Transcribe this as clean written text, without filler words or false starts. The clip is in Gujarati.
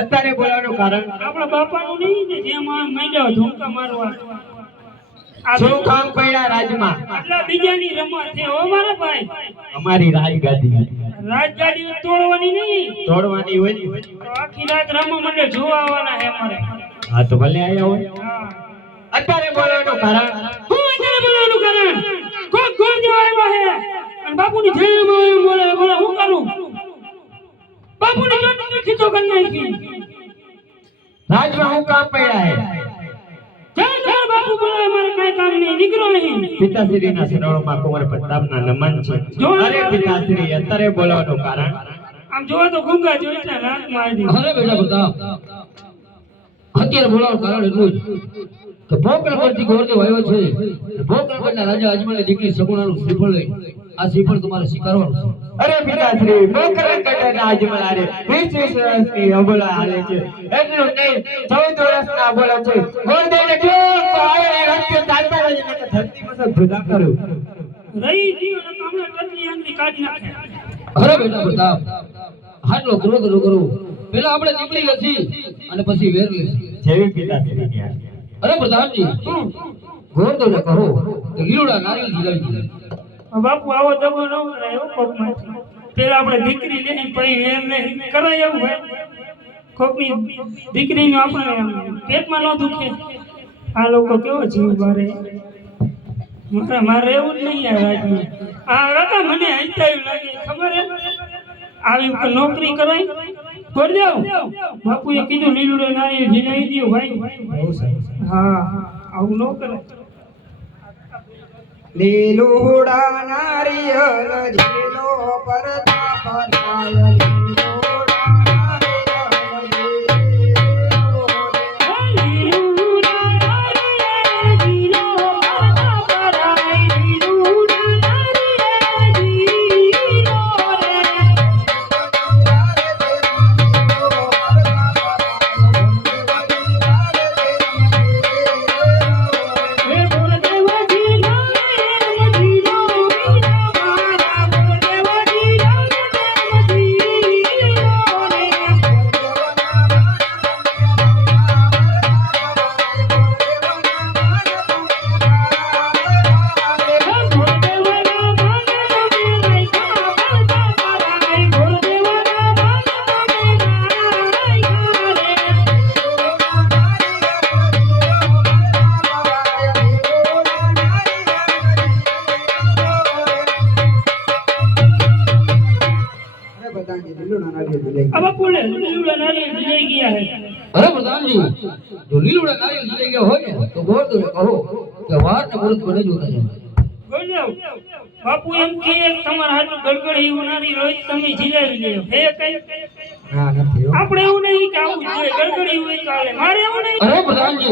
અત્યારે બોલાવવાનું કારણ આપણા બાપાનું નહીં ને જેમ આ માંડ્યા ધૂમકા મારવા શું કામ પડ્યા રાજમાં આટલા બીજાની રમત છે હો મારા ભાઈ અમારી રાજગાદી રાજગાડી તોડવાની નહીં તોડવાની હોય ને તો આખી રાત રમવા માંડે જોવા આવવાના છે અમારે હા તો ભલે આયા હોય હા અત્યારે બોલાવવાનું કારણ હું અત્યારે બોલાવવાનું કારણ કોક ગોળ દેવા આવ્યા છે અને બાપુની જેલમાં એમ બોલે બોલે હું કરું બાપુની જોડે ખીચો કરી નાખી રાજમાં હું કામ પડ્યા હે ચાલ બાપુ બોલે મારે કઈ કામ નહીં નીકળો નહીં પિતાશ્રીના શરણોમાં કુંવર પ્રતાપના નમન છે અરે પિતાશ્રી અત્યારે બોલાવવાનું કારણ આમ જોવા તો ગુંગા જોઈતા રાત મારી અરે બેટા પ્રતાપ અત્યારે બોલાવવાનું કારણ એટલું જ કે ભોકરગઢથી ગોરદેવ આવ્યો છે ભોકરગઢના રાજા અજમલની દીકરી સગુણાનું શ્રીફળ લઈ આ શ્રીફળ તમારે સ્વીકારવાનું છે અરે પિતાશ્રી ભોકરગઢના અજમલારે 20 વર્ષની અબોલા હાલે છે એટલું નહીં 14 વર્ષના અબોલા છે ગોરદેવને કેવો આયો એ રસ્તે ચાલતા રહે છે ધરતી પર જુદા કરું રહી જીવ ને કામને ટટલી આંગળી કાઢી નાખે અરે બેટા પ્રતાપ હાટલો ક્રોધ ન કરો પહેલા આપણે નીકળી લસી અને પછી વેર લેસી જેવી પિતાશ્રી ની અરે પ્રતાપજી ગોરદેવને કહો કે લીલોડા નારિયેળ જીલાવી દીધા બાપુ આવો દબો ન કરાય એવો કોકમાં પેલા આપણે દીકરી લઈને પછી વેર નહીં કરાય એવું ભાઈ કોકની દીકરીને આપણે પેટમાં ન દુખે આ લોકો કેવો જીવ બારે મારે એવું જ નહીં આ રાજમાં આ કાકા મને હૈતાયું લાગે ખબર હે આવી ઉપર નોકરી કરાય ગોરદેવ બાપુએ કીધું લીલુડો નારિયેળ જીલાવી દો ભાઈ હા આવું ન કરે લીલુડા નારિયેળ ઝીલો પરતાપ થાય લીલુડા નારિયેળ લીલુડા નારિયેળ જીલો પરતાપ થાય લીલુડા નારિયેળ જીલો રે ગોરદેવ જીલો જીલો મારા ગોરદેવ જીલો અરે પ્રધાનજી જો લીલોડા નારિયેળ જીલાઈ ગયા હોય ને તો ગોરદેવને કહો કે વાર ને મુહૂર્ત બને જોતા જાય બાપુ એમ કે તમારા હાથ ગડગડી ઉનારી રોજ તમે જીલાવી લેજો હે કઈ ના નથી આપણે એવું નહીં કે આવું જોઈએ ગડગડી હોય ચાલે મારે એવું નહીં અરે પ્રધાનજી